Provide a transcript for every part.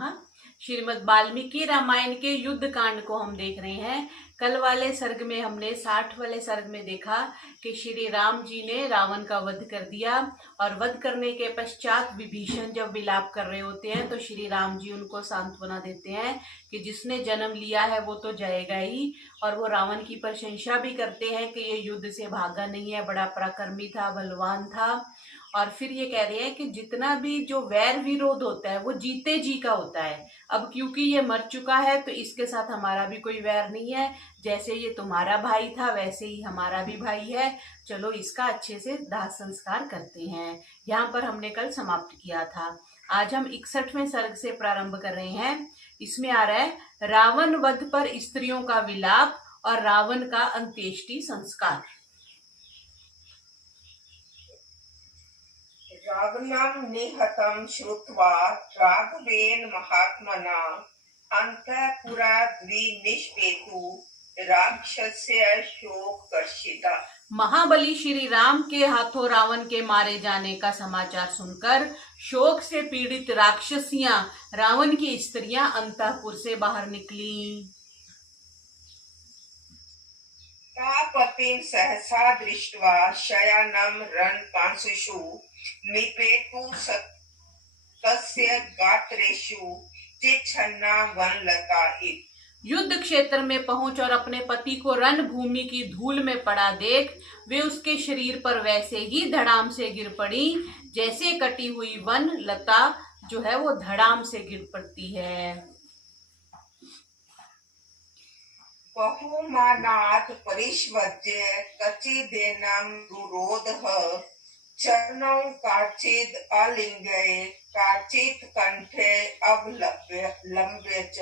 नमः। श्रीमद् वाल्मीकि रामायण के युद्ध कांड को हम देख रहे हैं। कल वाले सर्ग में हमने 60 वाले सर्ग में देखा कि श्री राम जी ने रावण का वध कर दिया और वध करने के पश्चात विभीषण जब विलाप कर रहे होते हैं तो श्री राम जी उनको सांत्वना देते हैं कि जिसने जन्म लिया है वो तो जाएगा ही। और वो रावण की प्रशंसा भी करते हैं कि ये युद्ध से भागा नहीं है, बड़ा पराक्रमी था, बलवान था। और फिर ये कह रहे हैं कि जितना भी जो वैर विरोध होता है वो जीते जी का होता है। अब क्योंकि ये मर चुका है तो इसके साथ हमारा भी कोई वैर नहीं है, जैसे ये तुम्हारा भाई था वैसे ही हमारा भी भाई है, चलो इसका अच्छे से दाह संस्कार करते हैं। यहाँ पर हमने कल समाप्त किया था। आज हम 61वें सर्ग से प्रारंभ कर रहे हैं। इसमें आ रहा है रावण वध पर स्त्रियों का विलाप और रावण का अंत्येष्टि संस्कार। रावणं निहतं श्रुत्वा राघवेन महात्मना अंतःपुराद्विनिष्पेतु राक्षस्य शोककर्षिता। महाबली श्री राम के हाथों रावण के मारे जाने का समाचार सुनकर शोक से पीड़ित राक्षसियां, रावण की स्त्रियां अंतःपुर से बाहर निकली। तापतिं सहसा दृष्ट्वा शयानं रणपांशुषु निपेतु तस्य गात्रेषु चिच्छन्ना वनलता इव। युद्ध क्षेत्र में पहुंच और अपने पति को रणभूमि की धूल में पड़ा देख वे उसके शरीर पर वैसे ही धड़ाम से गिर पड़ी जैसे कटी हुई वन लता जो है वो धड़ाम से गिर पड़ती है। बहुमानात् परिष्वज्य कचिदेनं रुरोधः चरणौ काचिद् आलिङ्गये काचित् कंठे अवलम्ब्य च।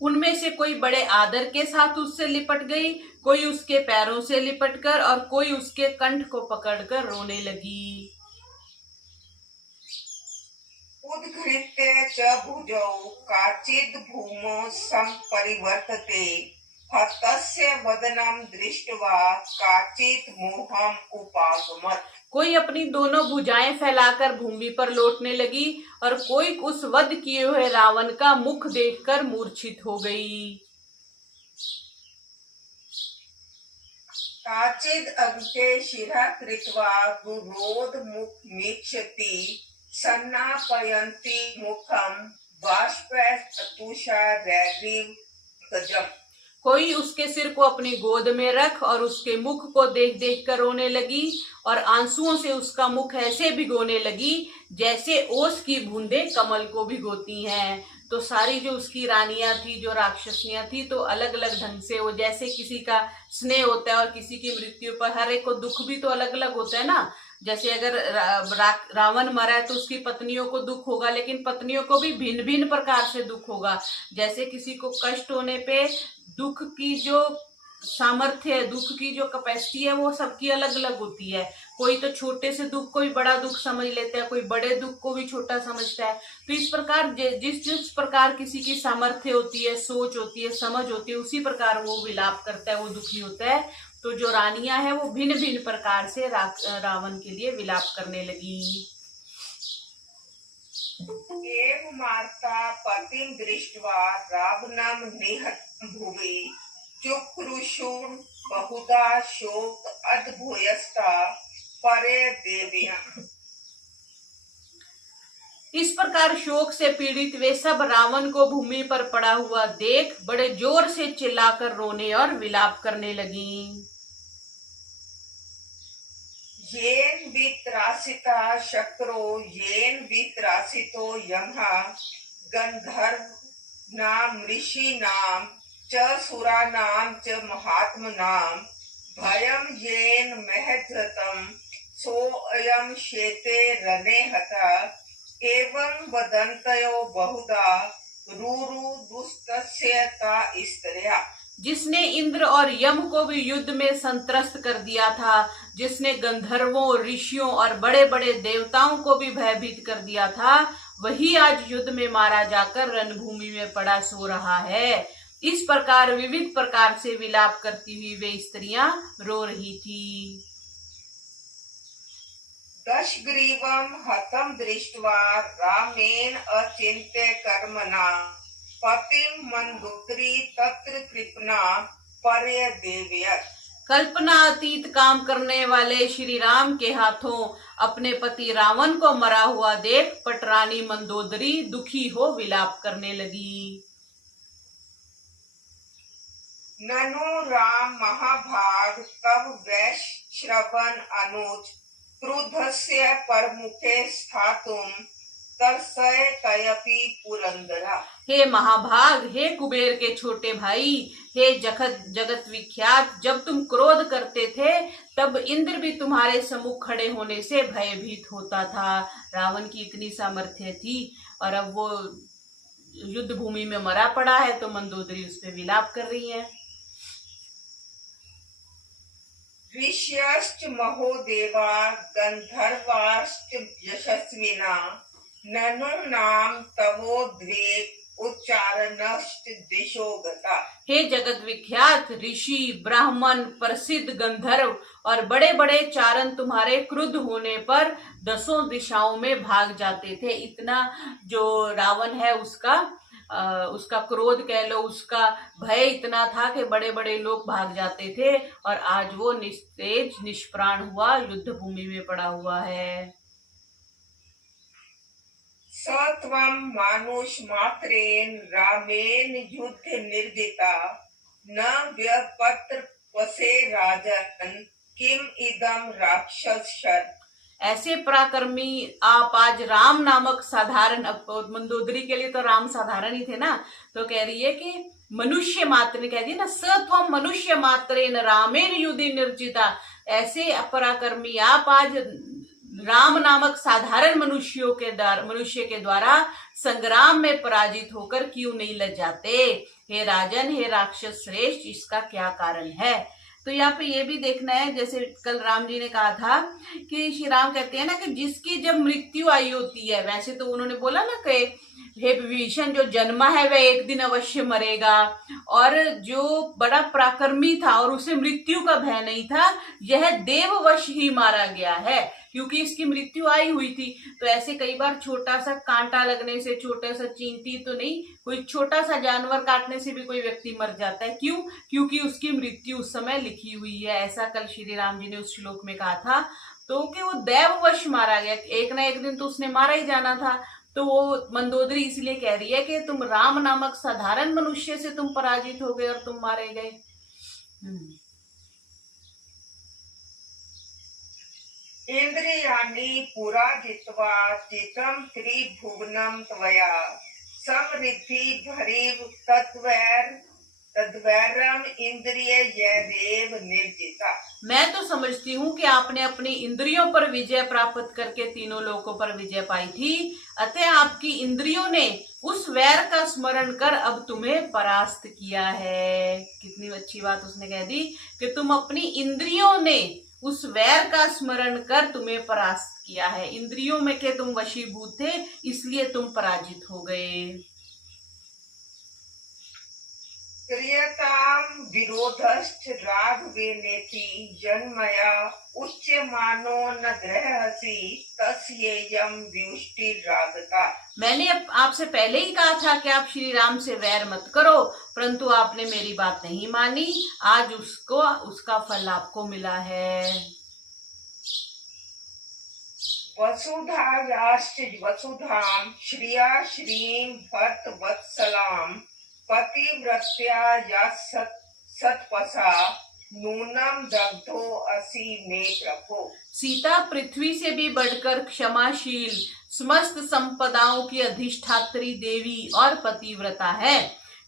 उनमें से कोई बड़े आदर के साथ उससे लिपट गई, कोई उसके पैरों से लिपटकर और कोई उसके कंठ को पकड़कर रोने लगी। उद्घृत्य च भुजौ काचिद् भूमौ सम्परिवर्तते हतस्य वदनं दृष्ट्वा काचित् मोहम् उपागमत्। कोई अपनी दोनों भुजाएं फैलाकर भूमि पर लौटने लगी और कोई उस वध किए हुए रावण का मुख देखकर मूर्छित हो गई। काचिद् अंके शिरः कृत्वा रुरोध मुखमीक्षति सन्नापयन्ति मुखं बाष्पैस्तुषारैरिव गजम्। कोई उसके सिर को अपनी गोद में रख और उसके मुख को देख देख कर रोने लगी और आंसुओं से उसका मुख ऐसे भिगोने लगी जैसे ओस की बूंदें कमल को भिगोती हैं। तो सारी जो उसकी रानियां थी, जो राक्षसियां थी, तो अलग अलग ढंग से वो जैसे किसी का स्नेह होता है और किसी की मृत्यु पर हर एक को दुख भी तो अलग अलग होता है ना। जैसे अगर रावण मरा है तो उसकी पत्नियों को दुख होगा, लेकिन पत्नियों को भी भिन्न भिन्न प्रकार से दुख होगा। जैसे किसी को कष्ट होने पे दुख की जो सामर्थ्य है, दुख की जो कैपेसिटी है, वो सबकी अलग अलग होती है। कोई तो छोटे से दुख को भी बड़ा दुख समझ लेता है, कोई बड़े दुख को भी छोटा समझता है। तो इस प्रकार जिस जिस प्रकार किसी की सामर्थ्य होती है, सोच होती है, समझ होती है, उसी प्रकार वो विलाप करता है, वो दुखी होता है। तो जो रानियां हैं वो भिन्न भिन्न प्रकार से रावण के लिए विलाप करने लगी। एवं मार्ता पतिं दृष्ट्वा रावणं निहतं भुवि चुक्रुषुर् बहुधा शोक अद्भुयस्ता परे देव्याम्। इस प्रकार शोक से पीड़ित वे सब रावण को भूमि पर पड़ा हुआ देख बड़े जोर से चिल्लाकर रोने और विलाप करने लगी। येन वित्रासिता शक्रो येन वित्रासितो यमः गंधर्वनाम ऋषीनाम च सुरानाम च महात्मनाम भयं येन महधृतं सोऽयं शेते रणे हतः एवं वदन्तयो बहुधा रुरुदुस्तस्य ता स्त्रियः। जिसने इंद्र और यम को भी युद्ध में संत्रस्त कर दिया था, जिसने गंधर्वों, ऋषियों और बड़े बड़े देवताओं को भी भयभीत कर दिया था, वही आज युद्ध में मारा जाकर रणभूमि में पड़ा सो रहा है। इस प्रकार विविध प्रकार से विलाप करती हुई वे स्त्रियां रो रही थी। दशग्रीवं हतं दृष्ट्वा रामेण अचिन्त्य कर्मणा पतिं मंदोदरी तत्र कृपणा पर्यदेवयत्। कल्पना अतीत काम करने वाले श्री राम के हाथों अपने पति रावण को मरा हुआ देख पटरानी मंदोदरी दुखी हो विलाप करने लगी। ननु राम महाभाग तब वैश्य श्रवण अनुज क्रुद्धस्य परमुखे स्थातुम तर्सय तयपि पुरंदरा। हे महाभाग, हे कुबेर के छोटे भाई, हे जगत विख्यात, जब तुम क्रोध करते थे तब इंद्र भी तुम्हारे सम्मुख खड़े होने से भयभीत होता था। रावण की इतनी सामर्थ्य थी और अब वो युद्ध भूमि में मरा पड़ा है तो मंदोदरी उस पर विलाप कर रही है। ऋष्यश्च महोदेवा गंधर्वाश्च यशस्विना ननु नाम तवोद्वेग उच्चारणश्च दिशो गता। हे जगत विख्यात ऋषि, ब्राह्मण, प्रसिद्ध गंधर्व और बड़े बड़े चारण तुम्हारे क्रुद्ध होने पर 10 दिशाओं में भाग जाते थे। इतना जो रावण है उसका क्रोध कह लो, उसका भय इतना था कि बड़े बड़े लोग भाग जाते थे और आज वो निस्तेज निष्प्राण हुआ, युद्ध भूमि में पड़ा हुआ है। सत्वं मानुष मात्रेन रामेन युद्ध निर्दिता न व्यपत्र वसे राजन किम इदम राक्षस शर। ऐसे पराक्रमी आप आज राम नामक साधारण, मंदोदरी के लिए तो राम साधारण ही थे ना, तो कह रही है कि मनुष्य मात्र ने कह दी ना, सत्वम मनुष्य मात्रेन रामेन युद्धि निर्जिता। ऐसे पराक्रमी आप आज राम नामक साधारण मनुष्य के द्वारा संग्राम में पराजित होकर क्यों नहीं लजाते। हे राजन, हे राक्षस श्रेष्ठ, इसका क्या कारण है। तो यहाँ पे ये भी देखना है, जैसे कल राम जी ने कहा था कि श्री राम कहते हैं ना कि जिसकी जब मृत्यु आई होती है, वैसे तो उन्होंने बोला ना कि हे विभीषण, जो जन्मा है वह एक दिन अवश्य मरेगा, और जो बड़ा पराक्रमी था और उसे मृत्यु का भय नहीं था, यह देववश ही मारा गया है क्योंकि इसकी मृत्यु आई हुई थी। तो ऐसे कई बार छोटा सा कांटा लगने से, छोटा सा चींटी तो नहीं, कोई छोटा सा जानवर काटने से भी कोई व्यक्ति मर जाता है। क्यों? क्योंकि उसकी मृत्यु उस समय लिखी हुई है। ऐसा कल श्री राम जी ने उस श्लोक में कहा था। तो कि वो देववश मारा गया, एक ना एक दिन तो उसने मारा ही जाना था। तो वो मंदोदरी इसलिए कह रही है कि तुम राम नामक साधारण मनुष्य से तुम पराजित हो गए और तुम मारे गए। इंद्रियाणि पुरा जित्वा चितं त्रिभुवनं त्वया समृद्धि भरिव तद्वैरम इंद्रिय यदेव निर्जिता। मैं तो समझती हूँ कि आपने अपनी इंद्रियों पर विजय प्राप्त करके तीनों लोकों पर विजय पाई थी, अतः आपकी इंद्रियों ने उस वैर का स्मरण कर अब तुम्हें परास्त किया है। कितनी अच्छी बात उसने कह दी कि तुम अपनी इंद्रियों ने उस वैर का स्मरण कर तुम्हें परास्त किया है। इंद्रियों में के तुम वशीभूत थे, इसलिए तुम पराजित हो गए। क्रियताम विरोधश्च राघवेनेति जन्मया उच्यमानो न गृहसि तस्येयं व्युष्टिरागता। मैंने आपसे पहले ही कहा था कि आप श्री राम से वैर मत करो, परंतु आपने मेरी बात नहीं मानी। आज उसका फल आपको मिला है। वसुधाम श्रिया श्रीम भक्त वत्सलाम पतिव्रत्या या सतपसा नूनम दग्धो असि मे प्रभो। सीता पृथ्वी से भी बढ़कर क्षमाशील, समस्त संपदाओं की अधिष्ठात्री देवी और पतिव्रता है।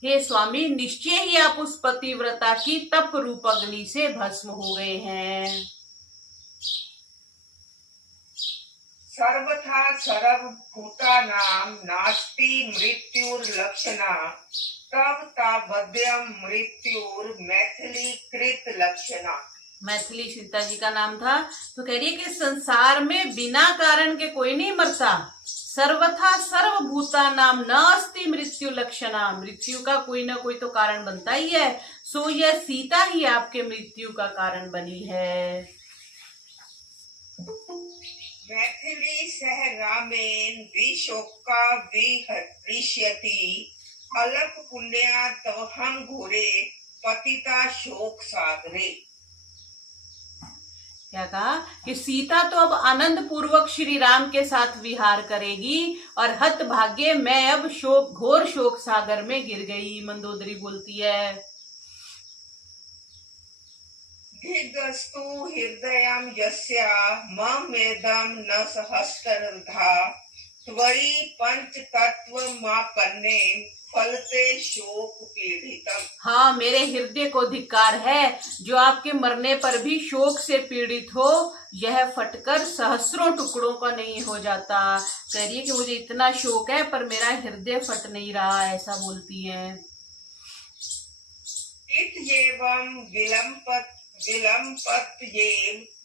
हे स्वामी, निश्चय ही आप उस पतिव्रता की तप रूप अग्नि से भस्म हो गए हैं। सर्वथा सर्वभूतानां नास्ति मृत्युर्लक्षणा तब तावद्यं मृत्युर्मैथिली कृत लक्षणा। मैथिली सीता जी का नाम था। तो कह रही है कि संसार में बिना कारण के कोई नहीं मरता। सर्वथा सर्वभूता नाम नास्ति मृत्यु लक्षणा, मृत्यु का कोई ना कोई तो कारण बनता ही है। सो यह सीता ही आपके मृत्यु का कारण बनी है। मैथिली सह रामेन विशोका विहृष्यति अलप पुण्या तवहम घोरे पतिता शोक सागरे। क्या कहा कि सीता तो अब आनंद पूर्वक श्री राम के साथ विहार करेगी और हत भाग्य मैं अब घोर शोक सागर में गिर गई। मंदोदरी बोलती है, दिग्गस्तु हृदयं यस्या ममेदं न सहस्रधा त्वयि पंचतत्वमापन्ने फलते शोक पीड़ितम्। हाँ, मेरे हृदय को धिक्कार है जो आपके मरने पर भी शोक से पीड़ित हो, यह फटकर सहस्रों टुकड़ों का नहीं हो जाता। कह रही है कि मुझे इतना शोक है पर मेरा हृदय फट नहीं रहा, ऐसा बोलती है। इत्येवं विलम्पत्येव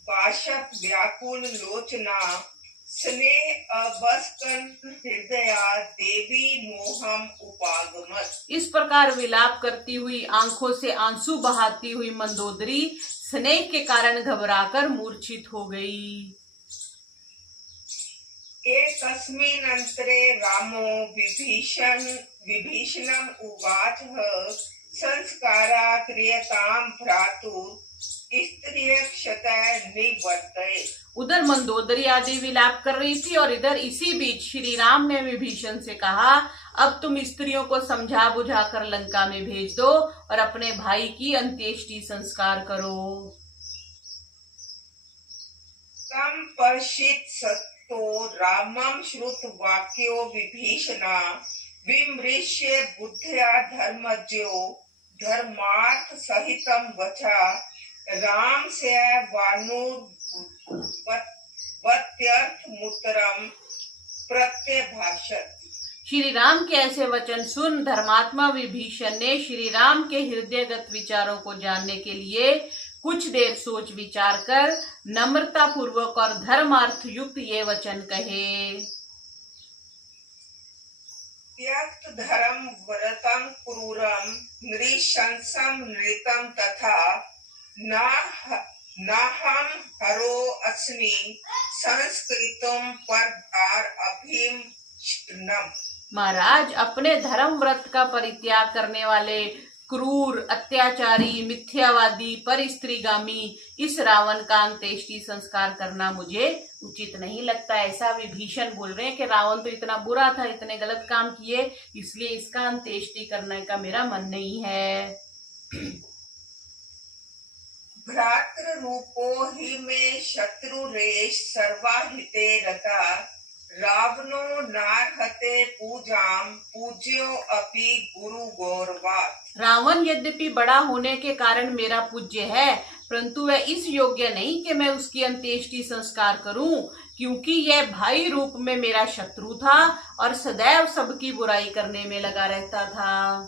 वाशत व्याकुल लोचना स्नेह अवस्कन हृदया देवी मोहम उपागमत। इस प्रकार विलाप करती हुई, आंखों से आंसू बहाती हुई मंदोदरी स्नेह के कारण घबराकर मूर्छित हो गई। एकस्मिन् अंतरे रामो विभीषणम् उवाच संस्कारा क्रियतां भ्रातुः स्त्रियक्षतः निवर्तये। उधर मंदोदरी आदि विलाप कर रही थी और इधर इसी बीच श्री राम ने विभीषण से कहा, अब तुम स्त्रियों को समझा बुझा कर लंका में भेज दो और अपने भाई की अंत्येष्टि संस्कार करो। तम पश्चित सत्तो रामं श्रुतवाक्यो विभीषणा विमृश्य बुद्ध्या धर्मज्ञो धर्मार्थ सहितं वचा राम से वानुर्वत्यर्थमुत्तरं प्रत्यभाषत। श्री राम के ऐसे वचन सुन धर्मात्मा विभीषण ने श्री राम के हृदयगत विचारों को जानने के लिए कुछ देर सोच विचार कर नम्रता पूर्वक और धर्मार्थ युक्त ये वचन कहे। त्यक्त धर्म व्रतम क्रूरम नृशंसम नृतम तथा नाहम हरो अस्मि संस्कृतम परदार अभिमश्नम। महाराज, अपने धर्म व्रत का परित्याग करने वाले क्रूर, अत्याचारी, मिथ्यावादी, पर स्त्रीगामी इस रावण का अंत्येष्टि संस्कार करना मुझे उचित नहीं लगता। ऐसा विभीषण बोल रहे हैं कि रावण तो इतना बुरा था, इतने गलत काम किए, इसलिए इसका अंत्येष्टि करने का मेरा मन नहीं है। भ्रातृ रूपो हि मे शत्रुरेश सर्वाहिते रता रावणो नार्हते पूजाम पूज्यो अपि गुरु गौरवात्। रावण यद्यपि बड़ा होने के कारण मेरा पूज्य है, परंतु वह इस योग्य नहीं कि मैं उसकी अंत्येष्टि संस्कार करूं, क्योंकि यह भाई रूप में मेरा शत्रु था और सदैव सबकी बुराई करने में लगा रहता था।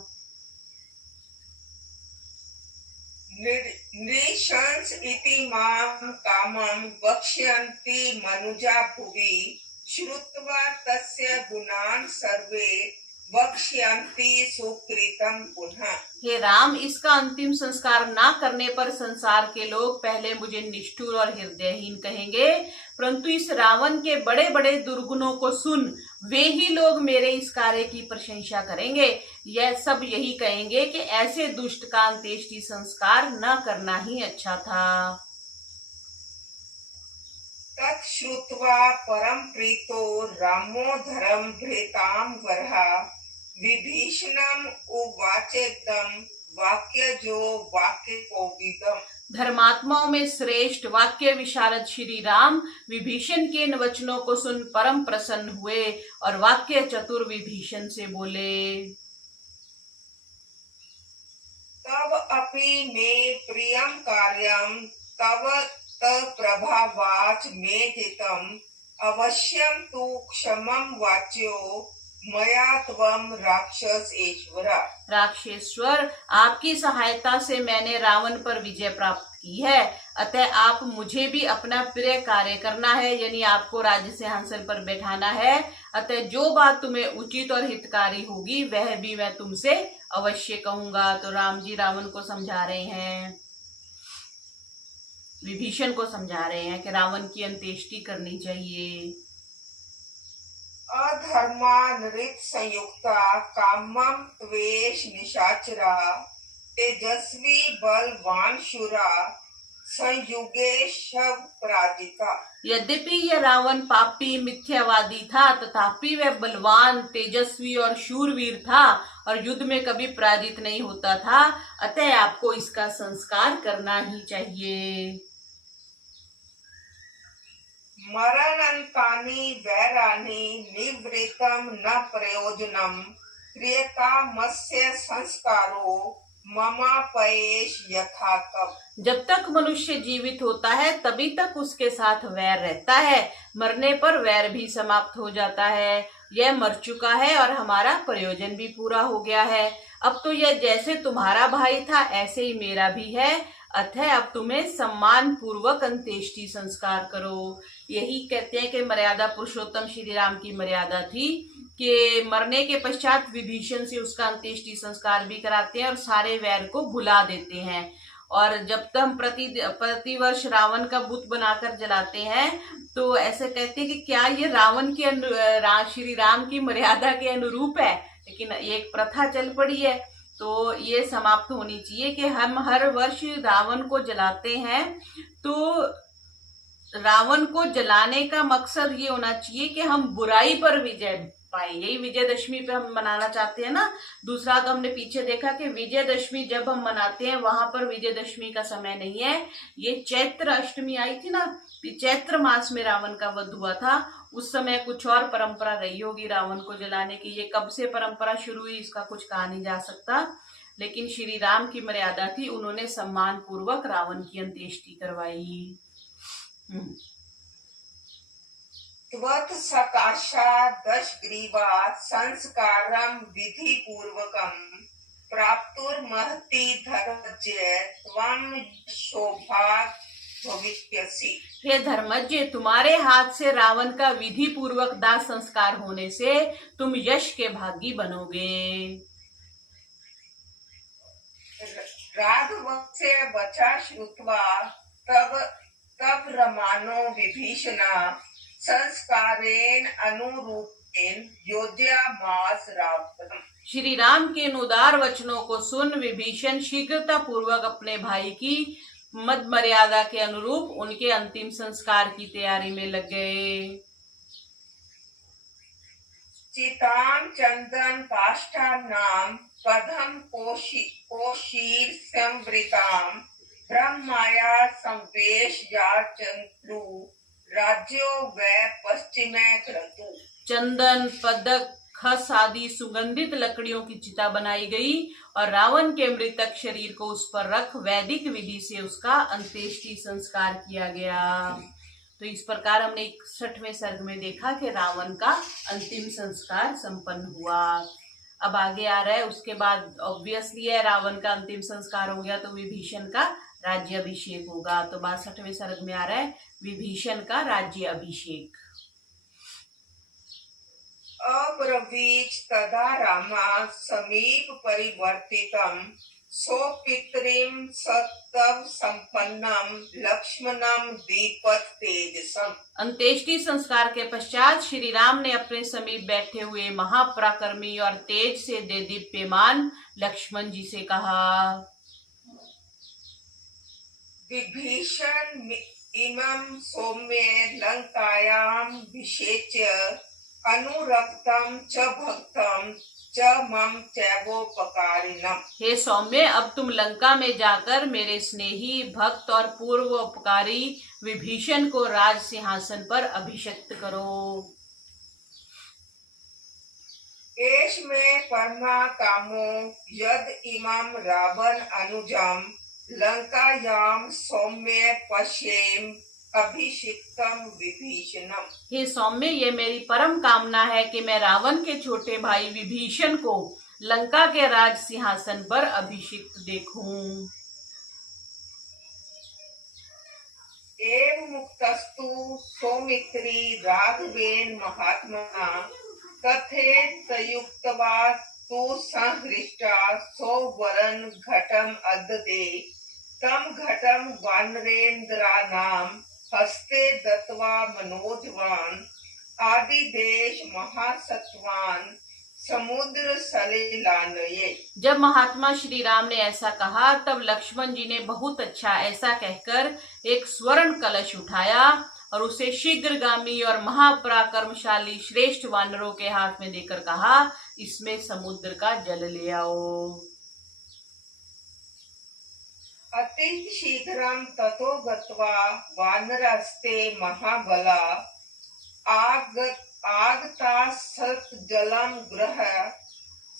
नृशंस इति मां कामं वक्ष्यन्ति मनुजा भुवि श्रुत्वा तस्य गुणान् सर्वे वक्ष्यन्ति सुकृतं पुनः। हे राम, इसका अंतिम संस्कार ना करने पर संसार के लोग पहले मुझे निष्ठुर और हृदयहीन कहेंगे, परंतु इस रावण के बड़े बड़े दुर्गुणों को सुन वे ही लोग मेरे इस कार्य की प्रशंसा करेंगे। यह सब यही कहेंगे कि ऐसे दुष्ट का अंत्येष्टि संस्कार न करना ही अच्छा था। तच्छ्रुत्वा परम प्रीतो रामो धर्म भृतां वरहा विभीषणम् उवाचेदं वाक्यजो वाक्यकोविदम्। धर्मात्माओं में श्रेष्ठ वाक्य विशारद श्री राम विभीषण के इन वचनों को सुन परम प्रसन्न हुए और वाक्य चतुर विभीषण से बोले, तव अपि मे प्रियं कार्यं तव प्रभावाच मे जितम् अवश्यं तु क्षमं वाच्यो मया त्वं राक्षसेश्वरा। राक्षसेश्वर, आपकी सहायता से मैंने रावण पर विजय प्राप्त की है, अतः आप मुझे भी अपना प्रिय कार्य करना है, यानी आपको राज्य सिंहासन पर बैठाना है। अतः जो बात तुम्हें उचित और हितकारी होगी वह भी मैं तुमसे अवश्य कहूंगा। तो राम जी रावण को समझा रहे हैं। विभीषण को समझा रहे हैं कि रावण की अंत्येष्टि करनी चाहिए। अधर्मानृत संयुक्ता कामम त्वेष निशाचरा तेजस्वी बलवान शूरा संयुगे शव पराजिता। यद्यपि यह रावण पापी मिथ्यावादी था, तथापि वह बलवान, तेजस्वी और शूरवीर था और युद्ध में कभी पराजित नहीं होता था। अतः आपको इसका संस्कार करना ही चाहिए। मरणन्तानि वैरानि निवृत्तम न प्रयोजनम क्रियतामस्य संस्कारो ममापयेश यथा तब। जब तक मनुष्य जीवित होता है तभी तक उसके साथ वैर रहता है, मरने पर वैर भी समाप्त हो जाता है। यह मर चुका है और हमारा प्रयोजन भी पूरा हो गया है। अब तो यह जैसे तुम्हारा भाई था ऐसे ही मेरा भी है, अतः अब तुम्हें सम्मान पूर्वक अंत्येष्टि संस्कार करो। यही कहते हैं कि मर्यादा पुरुषोत्तम श्री राम की मर्यादा थी कि मरने के पश्चात विभीषण से उसका अंत्येष्टि संस्कार भी कराते हैं और सारे वैर को भुला देते हैं। और जब तक हम प्रतिवर्ष रावण का बुत बनाकर जलाते हैं तो ऐसे कहते हैं कि क्या ये रावण के श्री राम की मर्यादा के अनुरूप है, लेकिन ये एक प्रथा चल पड़ी है। तो ये समाप्त होनी चाहिए कि हम हर वर्ष रावण को जलाते हैं, तो रावण को जलाने का मकसद ये होना चाहिए कि हम बुराई पर विजय पाए। यही विजयदशमी पे हम मनाना चाहते हैं ना। दूसरा तो हमने पीछे देखा कि विजयदशमी जब हम मनाते हैं वहां पर विजयदशमी का समय नहीं है, ये चैत्र अष्टमी आई थी ना, चैत्र मास में रावण का वध हुआ था। उस समय कुछ और परंपरा रही होगी रावण को जलाने की। ये कब से परंपरा शुरू हुई इसका कुछ कहा नहीं जा सकता, लेकिन श्री राम की मर्यादा थी, उन्होंने सम्मान पूर्वक रावण की अंत्येष्टि करवाई। त्वत् सकाशा दशग्रीवा संस्कारम विधि पूर्वकम प्राप्तुर्महति धर्मज्य त्वं शोभा भविष्यसि। हे धर्मज्ञ, तुम्हारे हाथ से रावण का विधि पूर्वक दाह संस्कार होने से तुम यश के भागी बनोगे। राघवस्य वचा श्रुत्वा तब रमानो विभीषणा संस्कारेण अनुरूपेण योजयामास रावणम्। श्री राम के इन उदार वचनों को सुन विभीषण शीघ्रता पूर्वक अपने भाई की मद मर्यादा के अनुरूप उनके अंतिम संस्कार की तैयारी में लग गए। चितां चंदन काष्ठानां पदम कोशीर संवृतां ब्रह्माया संवेश या चंद्रु राज्यो वै पश्चिमे क्रतु। चंदन, पदक, खस आदि सुगंधित लकड़ियों की चिता बनाई गई और रावण के मृतक शरीर को उस पर रख वैदिक विधि से उसका अंत्येष्टि संस्कार किया गया। तो इस प्रकार हमने 61वें सर्ग में देखा कि रावण का अंतिम संस्कार संपन्न हुआ। अब आगे आ रहा है, उसके बाद ऑब्वियसली है रावण का अंतिम संस्कार हो गया तो विभीषण का राज्य अभिषेक होगा। तो 62वें सर्ग में आ रहा है विभीषण का राज्य अभिषेक। अब्रवीच तदा रामा समीप परिवर्तितम सोपित्रीम सत्तव संपन्नम लक्ष्मणम दीपत तेजसम। अंत्येष्टि संस्कार के पश्चात श्री राम ने अपने समीप बैठे हुए महापराक्रमी और तेज से देदीप्यमान लक्ष्मण जी से कहा, विभीषण इमं सौम्य लंकायां विशेच्य अनुरक्तम च भक्तम च मम चैवोपकारिणम। हे सौम्य, अब तुम लंका में जाकर मेरे स्नेही भक्त और पूर्व उपकारी विभीषण को राज सिंहासन पर अभिषिक्त करो। एष में परमा कामो यद इमं रावण अनुजम लंकायाम सौम्य पश्येम अभिषिक्तम विभीषणम। हे सौम्य, ये मेरी परम कामना है कि मैं रावण के छोटे भाई विभीषण को लंका के राज सिंहासन पर अभिषिक्त देखूं। एव मुक्तस्तु सौमित्री राघवेन महात्मना तथेत संयुक्तवा तु संहृष्टा सौवरन घटम अददे तं घटं वानरेन्द्राणां हस्ते दत्त्वा मनोजवान् आदिदेश महासत्वान् समुद्र सलिलानये। जब महात्मा श्री राम ने ऐसा कहा तब लक्ष्मण जी ने बहुत अच्छा ऐसा कहकर एक स्वर्ण कलश उठाया और उसे शीघ्रगामी और महापराक्रमशाली श्रेष्ठ वानरों के हाथ में देकर कहा, इसमें समुद्र का जल ले आओ। अति शीघ्रं ततो गत्वा वानरस्ते महाबला आगता सत जलम ग्रह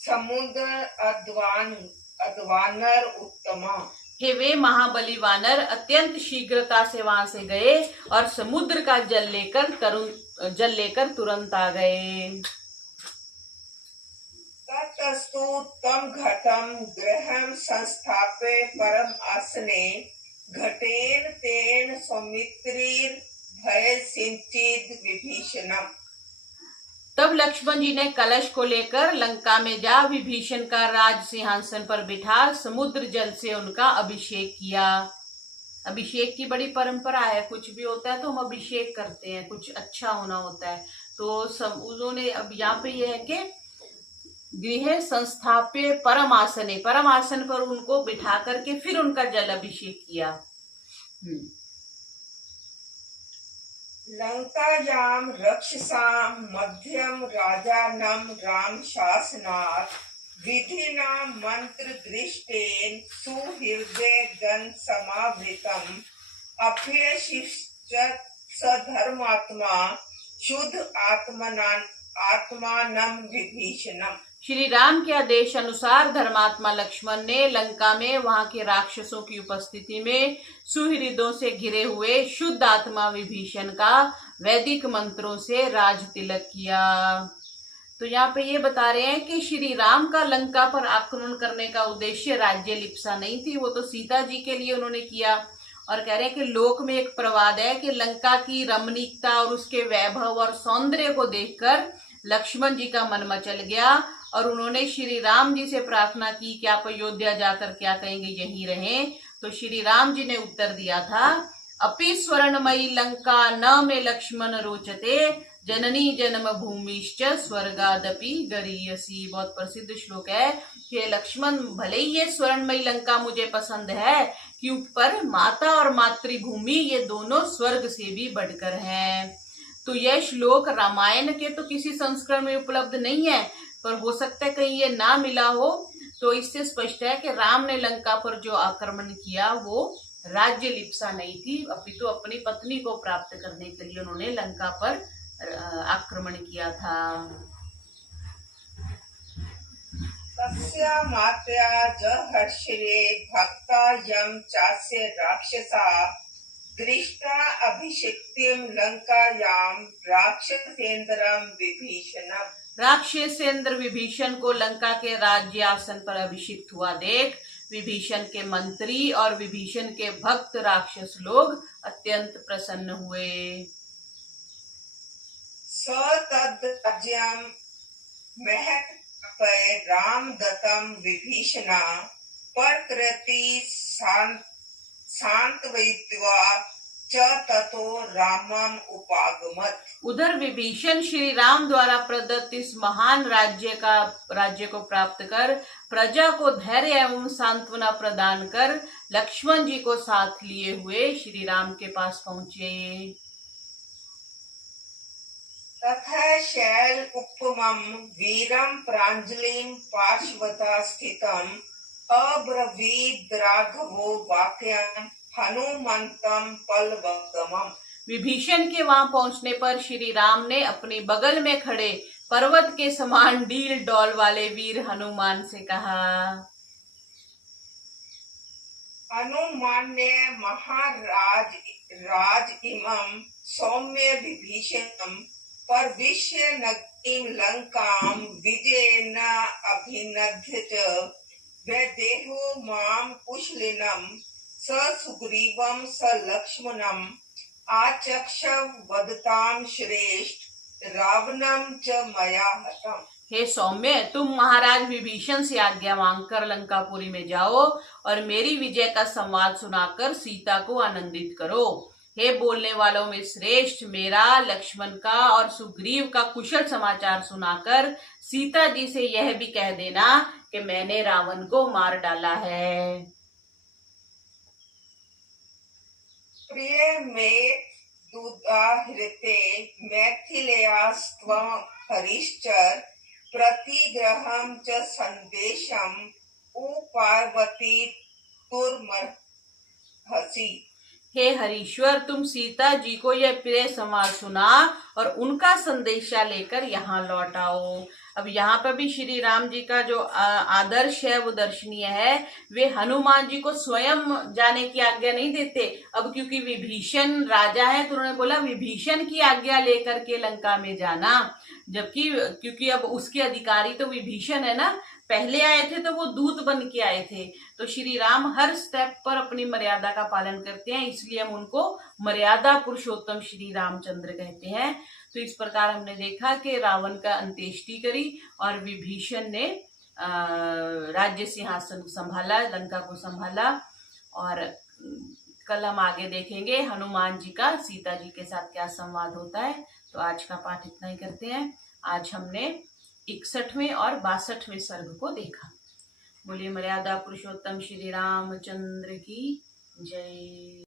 समुद्र अद्वानर उत्तमा। हे वे महाबली वानर अत्यंत शीघ्रता से वहां से गए और समुद्र का जल लेकर तुरंत आ गए। ततस्तु तं घटं गृहं संस्थाप्य परम आसने घटेन तेन सौमित्रीर भय सिंचित विभीषणम्। तब लक्ष्मण जी ने कलश को लेकर लंका में जा विभीषण का राज सिंहासन पर बिठा समुद्र जल से उनका अभिषेक किया। अभिषेक की बड़ी परंपरा है, कुछ भी होता है तो हम अभिषेक करते हैं, कुछ अच्छा होना होता है तो सब उन्होंने अब यहाँ पे यह है कि गृह संस्थाप्य परम आसन पर उनको बिठा करके फिर उनका जल अभिषेक किया। लंकायां रक्षसां मध्यम राजानं राम शासनात् विधिना मंत्र दृष्टेन सुहृदय गण समावृतम् अभ्यशिष्यत् सधर्मात्मा शुद्ध आत्मानं विभीषणम्। श्री राम के आदेश अनुसार धर्मात्मा लक्ष्मण ने लंका में वहां के राक्षसों की उपस्थिति में सुहृदों से घिरे हुए शुद्ध आत्मा विभीषण का वैदिक मंत्रों से राज तिलक किया। तो यहाँ पे ये बता रहे हैं कि श्री राम का लंका पर आक्रमण करने का उद्देश्य राज्य लिप्सा नहीं थी, वो तो सीता जी के लिए उन्होंने किया। और कह रहे हैं कि लोक में एक प्रवाद है कि लंका की रमणीकता और उसके वैभव और सौंदर्य को देखकर लक्ष्मण जी का मन मचल गया और उन्होंने श्री राम जी से प्रार्थना की कि आप अयोध्या जाकर क्या कहेंगे, यहीं रहें। तो श्री राम जी ने उत्तर दिया था, अपि स्वर्णमयी लंका न में लक्ष्मण रोचते जननी जन्म भूमिश्च स्वर्गादपि गरीयसी। बहुत प्रसिद्ध श्लोक है कि लक्ष्मण भले ही ये स्वर्णमयी लंका मुझे पसंद है कि ऊपर माता और मातृभूमि ये दोनों स्वर्ग से भी बढ़कर हैं। तो यह श्लोक रामायण के तो किसी संस्करण में उपलब्ध नहीं है, पर हो सकता है कहीं ये ना मिला हो। तो इससे स्पष्ट है कि राम ने लंका पर जो आक्रमण किया वो राज्य लिप्सा नहीं थी, अपितु अपनी पत्नी को प्राप्त करने के लिए उन्होंने लंका पर आक्रमण किया था। तस्या मात्या जहर्षिरे भक्ता यम चास्य राक्षसा दृष्टा अभिषिक्तिम लंकायां राक्षसेन्द्रम विभीषणम्। राक्षसेंद्र विभीषण को लंका के राज्य आसन पर अभिषिक्त हुआ देख विभीषण के मंत्री और विभीषण के भक्त राक्षस लोग अत्यंत प्रसन्न हुए। स तद राज्यं महत् राम दत्तम विभीषणा प्रकृति शांतवयित्वा च ततो रामम उपागमत्। उधर विभीषण श्री राम द्वारा प्रदत्त इस महान राज्य को प्राप्त कर प्रजा को धैर्य एवं सांत्वना प्रदान कर लक्ष्मण जी को साथ लिए हुए श्री राम के पास पहुंचे। तथा शैल उपमं वीरं प्राञ्जलिं पार्श्वता स्थितम् अब्रवीद् राघवो वाक्यं हनुमन्तं पलवगमम्। विभीषण के वहां पहुंचने पर श्री राम ने अपने बगल में खड़े पर्वत के समान डील डौल वाले वीर हनुमान से कहा, अनुमान्य महाराज इमं सौम्य विभीषणं परविश्य नगरीं लंकां विजयेन अभिनद्य च वैदेहो मां कुशलिनं स सुग्रीवं स लक्ष्मणं आचक्षव वदतां श्रेष्ठ रावणं च मया हतम्। हे सौम्य, तुम महाराज विभीषण से आज्ञा मांगकर लंकापुरी में जाओ और मेरी विजय का संवाद सुनाकर सीता को आनंदित करो। हे बोलने वालों में श्रेष्ठ, मेरा, लक्ष्मण का और सुग्रीव का कुशल समाचार सुनाकर सीता जी से यह भी कह देना कि मैंने रावण को मार डाला है। प्रिय में दुदाहृते मैथिलेयास्त्वं हरिश्चर प्रतिग्रहं च संदेशं उपार्वती तुर्महसि। हे हरीश्वर, तुम सीता जी को यह प्रिय संवाद सुना और उनका संदेशा लेकर यहाँ लौट आओ। अब यहाँ पर भी श्री राम जी का जो आदर्श है वो दर्शनीय है। वे हनुमान जी को स्वयं जाने की आज्ञा नहीं देते। अब क्योंकि विभीषण राजा है तो उन्होंने बोला विभीषण की आज्ञा लेकर के लंका में जाना, जबकि क्योंकि अब उसके अधिकारी तो विभीषण है ना, पहले आए थे तो वो दूत बन के आए थे। तो श्री राम हर स्टेप पर अपनी मर्यादा का पालन करते हैं, इसलिए हम उनको मर्यादा पुरुषोत्तम श्री रामचंद्र कहते हैं। तो इस प्रकार हमने देखा कि रावण का अंत्येष्टि करी और विभीषण ने राज्य सिंहासन संभाला, लंका को संभाला। और कल हम आगे देखेंगे हनुमान जी का सीता जी के साथ क्या संवाद होता है। तो आज का पाठ इतना ही करते हैं। आज हमने 61वें और 62वें सर्ग को देखा। बोलिए मर्यादा पुरुषोत्तम श्री रामचंद्र की जय।